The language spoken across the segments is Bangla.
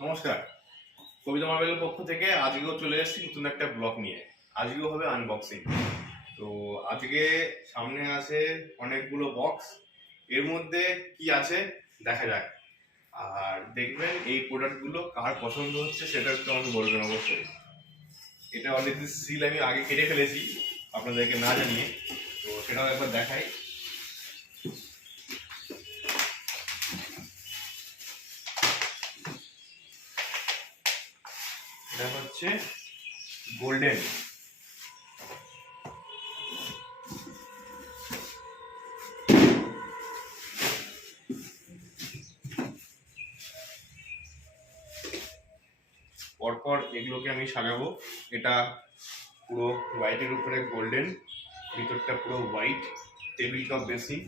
নমস্কার, কবিতা মার্বেলের পক্ষ থেকে আজকেও চলে এসেছি নতুন একটা ব্লগ নিয়ে। আজকেও হবে আনবক্সিং। তো আজকে সামনে আছে অনেকগুলো বক্স, এর মধ্যে কি আছে দেখা যাক। আর দেখবেন এই প্রোডাক্টগুলো কার পছন্দ হচ্ছে সেটা একটু আমাকে বলবেন অবশ্যই। এটা অলরেডি সিল আমি আগে কেটে ফেলেছি আপনাদেরকে না জানিয়ে, তো সেটাও একবার দেখাই। এটা হচ্ছে গোল্ডেন। পরপর এগুলোকে আমি সাজাবো। এটা পুরো হোয়াইটের উপরে গোল্ডেন, ভিতরটা পুরো white, table top basin.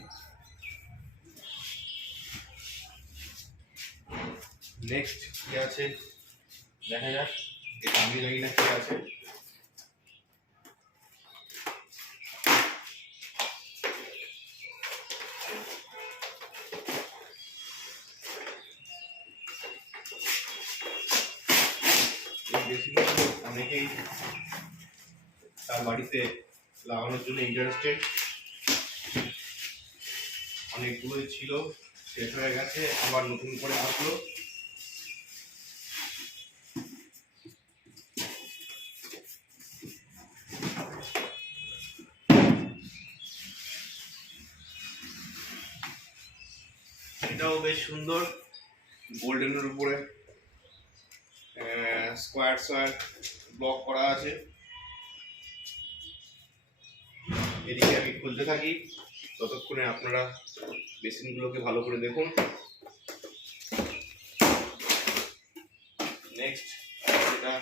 Next কি আছে দেখা যাক, এটা আমি জানি না কি আছে। এই বেসিনগুলো অনেকেই তার বাড়িতে লাগানোর জন্য ইন্টারেস্টেড। অনেকগুলোই ছিল, শেষ হয়ে গেছে, আবার নতুন করে আসলো। এটাও বেশ সুন্দর, গোল্ডেনের উপরে স্কোয়ার স্কোয়ার ব্লক করা আছে। এদিকে আমি খুলতে থাকি, ততক্ষণে আপনারা বেসিনগুলোকে ভালো করে দেখুন। নেক্সট এটা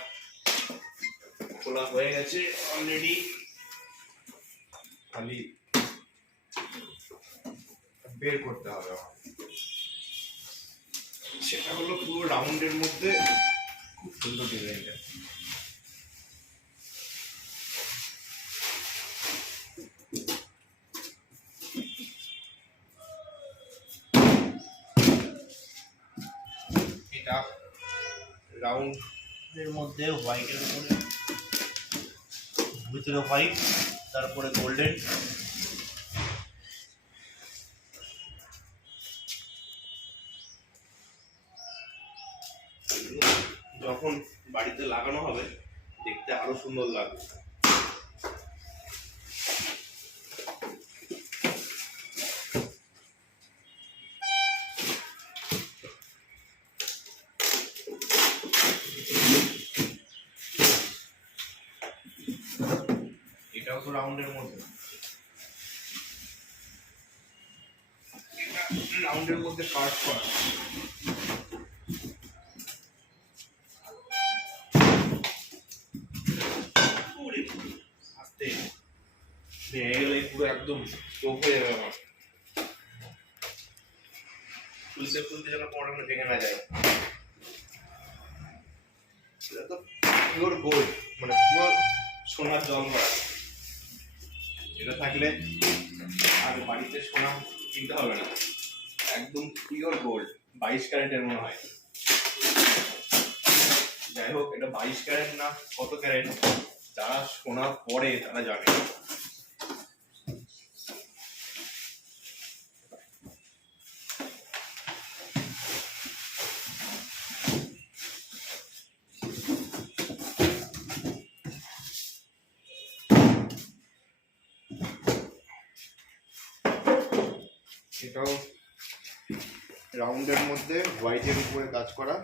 খোলা হয়ে গেছে অলরেডি, খালি বের করতে হবে। সেটা হলো পুরো রাউন্ডের মধ্যে খুব সুন্দর ডিজাইনটা। এটা রাউন্ডের মধ্যে হোয়াইটের উপরে, ভিতরে হোয়াইট, তারপরে গোল্ডেন। যখন বাড়িতে লাগানো হবে দেখতে আরো সুন্দর লাগবে। এটাও তো রাউন্ডের মধ্যে, রাউন্ডের মধ্যে কাট করা। আস্তে ভেঙে গেলে পুরো একদম চোখ হয়ে যাবে আমার। খুলতে খুলতে যেন পড়ানো ভেঙে না যায়। এটা তো পিওর গোল্ড, মানে পুরো সোনার জল করা। এটা থাকলে আর বাড়িতে সোনা কিনতে হবে না, একদম পিওর গোল্ড। 22 ক্যারেটের মনে হয়। যাই হোক, এটা 22 ক্যারেট না কত ক্যারেট, যারা সোনা পড়ে তারা জানে। এটাও রাউন্ডের মধ্যে হোয়াইটের উপরে কাজ করা।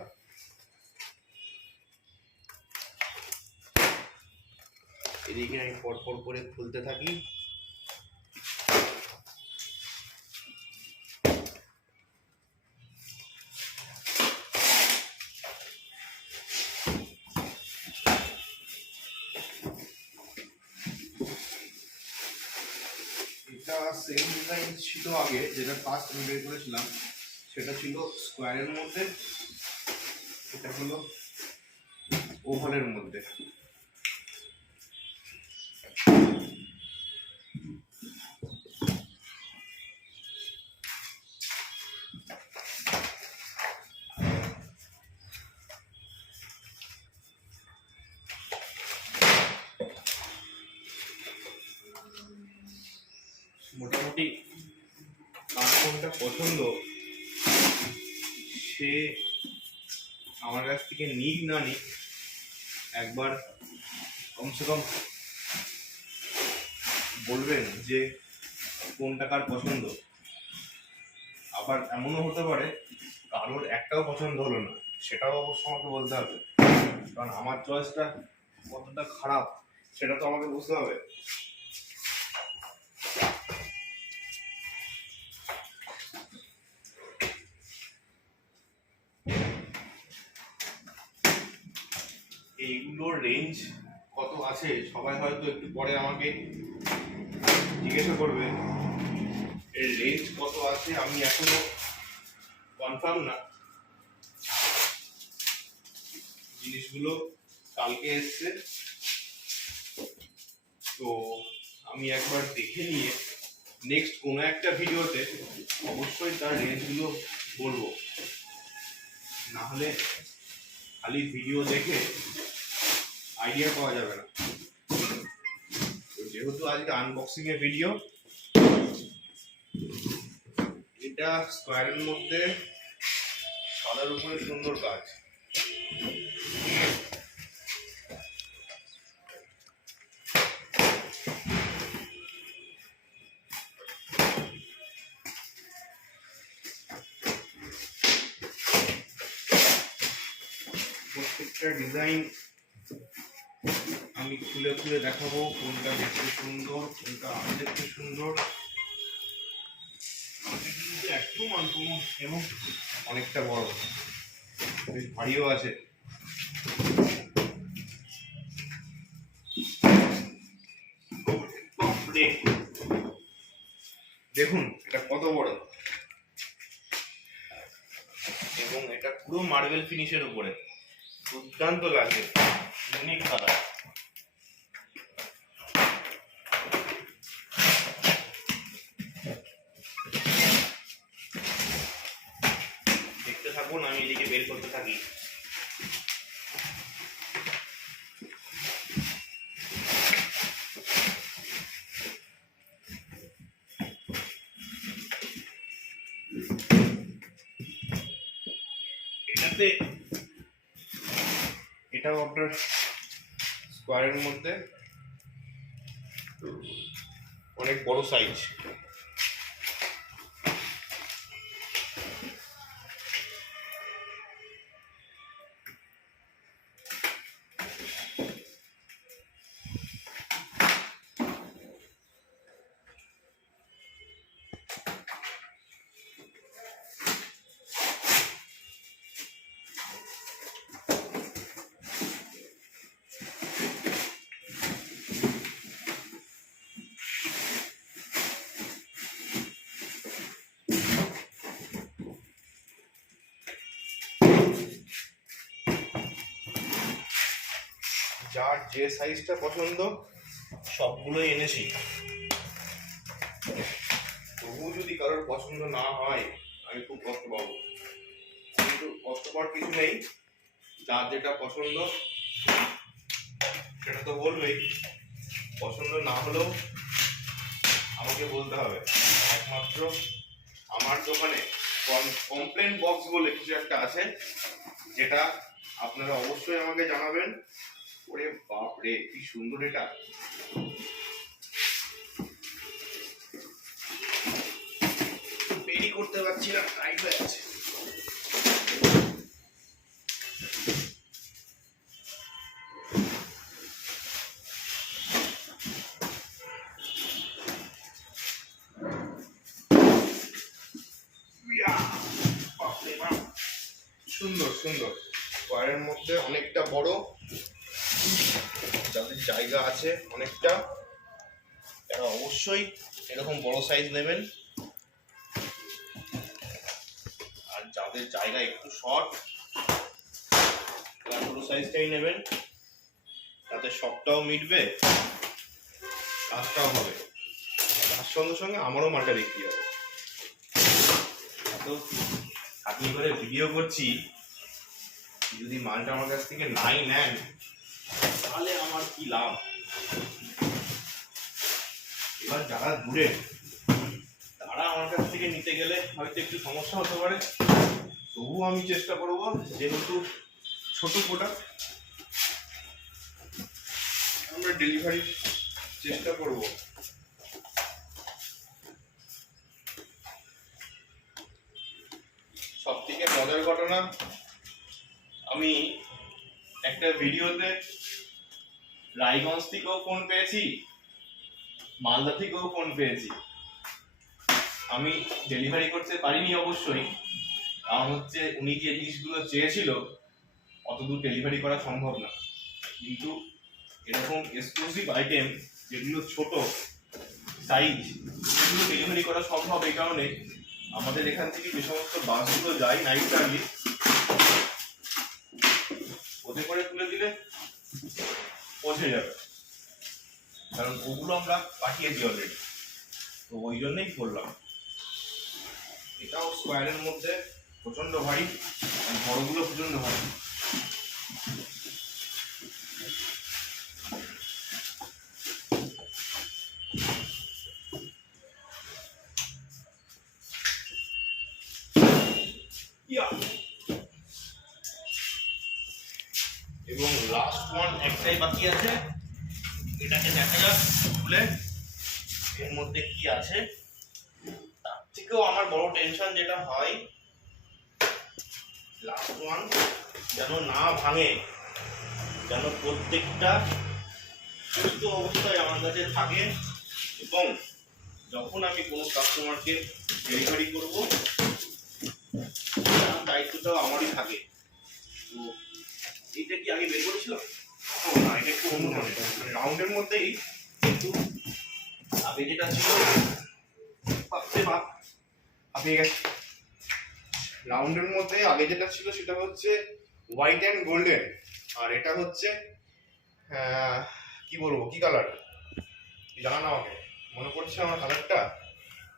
এদিকে আমি পরপর করে খুলতে থাকি। এটা সেম ডিজাইন ছিল আগে, যেটা ফার্স্ট আমি বের করেছিলাম সেটা ছিল স্কোয়ারের মধ্যে, এটা হলো ওভালের মধ্যে। মোটামুটি কার কোনটা পছন্দ সে আমার কাছ থেকে নিক না নিক একবার কমসে কম বলবেন যে কোনটা কার পছন্দ। আবার এমনও হতে পারে কারোর একটাও পছন্দ হলো না, সেটাও অবশ্য আমাকে বলতে হবে, কারণ আমার চয়েসটা কতটা খারাপ সেটা তো আমাকে বুঝতে হবে। এইগুলোর রেঞ্জ কত আছে সবাই হয়তো একটু পরে আমাকে জিজ্ঞাসা করবে, এর রেঞ্জ কত আছে আমি এখনো কনফার্ম না। জিনিসগুলো কালকে এসছে, তো আমি একবার দেখে নিয়ে নেক্সট কোনো একটা ভিডিওতে অবশ্যই তার রেঞ্জগুলো বলবো, না হলে খালি ভিডিও দেখে আইডিয়া পাওয়া যাবে না। তো যেহেতু আজকে আনবক্সিং এর ভিডিও, এটা স্কোয়ারের মধ্যে সাদার উপরে সুন্দর কাজ। প্রত্যেকটা ডিজাইন আমি খুলে খুলে দেখাবো কোনটা দেখতে সুন্দর কোনটা আমি দেখতে সুন্দর। একটু মানকম এবং অনেকটা বড়, বেশ ভারীও আছে। দেখুন এটা কত বড়, এবং এটা পুরো মার্বেল ফিনিশের উপরে, দুর্দান্ত লাগে, ইউনিক কালার। দেখতে থাকুন, আমি এদিকে বের করতে থাকি। এটাও আপনার স্কোয়ারের মধ্যে অনেক বড় সাইজ। যার যে সাইজটা পছন্দ সবগুলোই এনেছি, তবু যদি কারোর পছন্দ না হয় আমি খুব কষ্ট পাবো, কিন্তু কষ্ট পাওয়ার কিছু নেই। যার যেটা পছন্দ সেটা তো বলবেই, পছন্দ না হলেও আমাকে বলতে হবে। একমাত্র আমার দোকানে কমপ্লেন বক্স বলে কিছু একটা আছে, যেটা আপনারা অবশ্যই আমাকে জানাবেন। ওরে বাপ রে কি সুন্দর, এটা বেরি করতে পারছি না, টাইট হয়ে আছে। সুন্দর সুন্দর স্কোয়ারের মধ্যে অনেকটা বড়, যাদের জায়গা আছে অনেকটা তারা অবশ্যই এরকম বড় সাইজ নেবেন, আর যাদের জায়গা একটু শর্ট তারা ছোট সাইজটাই নেবেন, তাতে সবটাও মিটবে, কাজটাও হবে, তার সঙ্গে সঙ্গে আমারও মালটা বিক্রি হবে। তো আপনি করে ভিডিও করছি, যদি মালটা আমার কাছ থেকে নাই নেন তাহলে আমার কি লাভ। এবার যারা দূরে আমার কাছ থেকে নিতে গেলে হয়তো একটু সমস্যা হতে পারে, তবুও আমি চেষ্টা করবো, যেহেতু ছোট প্রোডাক্ট আমরা ডেলিভারির চেষ্টা করব। সব থেকে মজার ঘটনা, আমি একটা ভিডিওতে রায়গঞ্জ থেকেও ফোন পেয়েছি, মালদা থেকেও ফোন পেয়েছি। আমি ডেলিভারি করতে পারিনি অবশ্যই, কারণ হচ্ছে উনি যে জিনিসগুলো চেয়েছিল অত দূর ডেলিভারি করা সম্ভব না। কিন্তু এরকম এক্সক্লুসিভ আইটেম যেগুলো ছোট সাইজ, সেগুলো ডেলিভারি করা সম্ভব। এই কারণে আমাদের এখান থেকে যে সমস্ত বাসগুলো যায় নাইট সার্ভিস, ওতে করে তুলে দিলে পৌঁছে যাবে, কারণ ওগুলো আমরা পাঠিয়েছি অলরেডি। তো ওই জন্যই করলাম। এটাও স্কোয়ারের মধ্যে প্রচন্ড ভারী, আর বড়গুলো প্রচন্ড ভারী। এবং লাস্ট ওয়ান একটাই বাকি আছে, এটাকে দেখা যাক খুলে এর মধ্যে কি আছে। তার থেকেও আমার বড় টেনশন যেটা হয়, লাস্ট ওয়ান যেন না ভাঙে, যেন প্রত্যেকটা সুস্থ অবস্থায় আমার কাছে থাকে, এবং যখন আমি কোনো কাস্টমারকে ডেলিভারি করব তার দায়িত্বটাও আমারই থাকে। তো এইটা কি আগে বের করেছিলাম? ও না, এটা একটু অন্য ধরনের, মানে রাউন্ডের মধ্যেই, কিন্তু আগে যেটা ছিল আপনি রাউন্ডের মধ্যে আগে যেটা ছিল সেটা হচ্ছে হোয়াইট অ্যান্ড গোল্ডেন, আর এটা হচ্ছে কি বলবো, কি কালার জানা আমাকে মনে পড়ছে আমার কালারটা,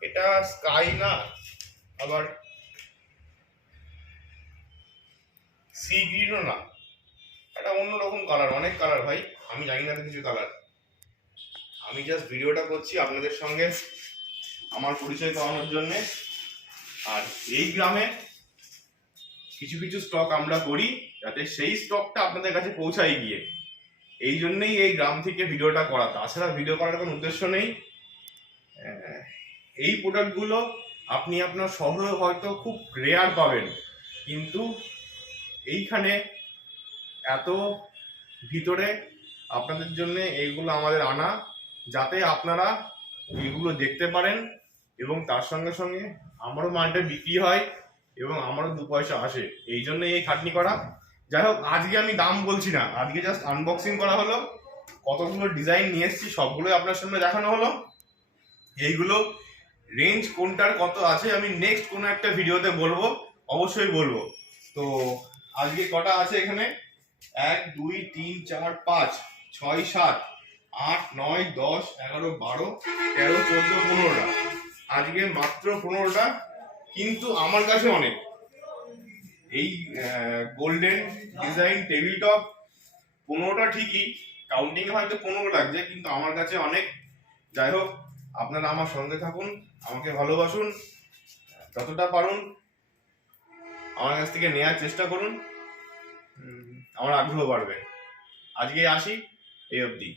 এটা স্কাই না, আবার সি গ্রিনও না, এটা অন্যরকম কালার, অনেক কালার ভাই, আমি জানি না কিছু কালার। আমি জাস্ট ভিডিওটা করছি আপনাদের সঙ্গে আমার পরিচয় পাওয়ানোর জন্যে। আর এই গ্রামে কিছু কিছু স্টক আমরা করি যাতে সেই স্টকটা আপনাদের কাছে পৌঁছায় গিয়ে, এই জন্যই এই গ্রাম থেকে ভিডিওটা করা, তাছাড়া ভিডিও করার কোনো উদ্দেশ্য নেই। এই প্রোডাক্টগুলো আপনি আপনার শহরে হয়তো খুব রেয়ার পাবেন, কিন্তু এইখানে এত ভিতরে আপনাদের জন্য এইগুলো আমাদের আনা, যাতে আপনারা এগুলো দেখতে পারেন এবং তার সঙ্গে সঙ্গে আমারও মালটা বিক্রি হয় এবং আমারও 2 পয়সা আসে, এই জন্যই এই খাটনি করা। যাই হোক, আজকে আমি দাম বলছি না, আজকে জাস্ট আনবক্সিং করা হলো, কতগুলো ডিজাইন নিয়ে এসেছি সবগুলোই আপনার সামনে দেখানো হলো। এইগুলো রেঞ্জ কোনটার কত আছে আমি নেক্সট কোনো একটা ভিডিওতে বলবো, অবশ্যই বলবো। তো আজকে কটা আছে এখানে, 1 2 3 4 5 6 7 8 9 10 11 12 13 14 15টা, আজকে মাত্র 15টা, কিন্তু আমার কাছে অনেক। এই গোল্ডেন ডিজাইন টেবিল টপ 15টা ঠিকই, কাউন্টিং এ হয়তো 15 লাগছে, কিন্তু আমার কাছে অনেক। যাই হোক, আপনারা আমার সঙ্গে থাকুন, আমাকে ভালোবাসুন, যতটা পারুন আমার কাছ থেকে নেওয়ার চেষ্টা করুন, আমার আগ্রহ বাড়বে। আজকে আসি, এই অবধি।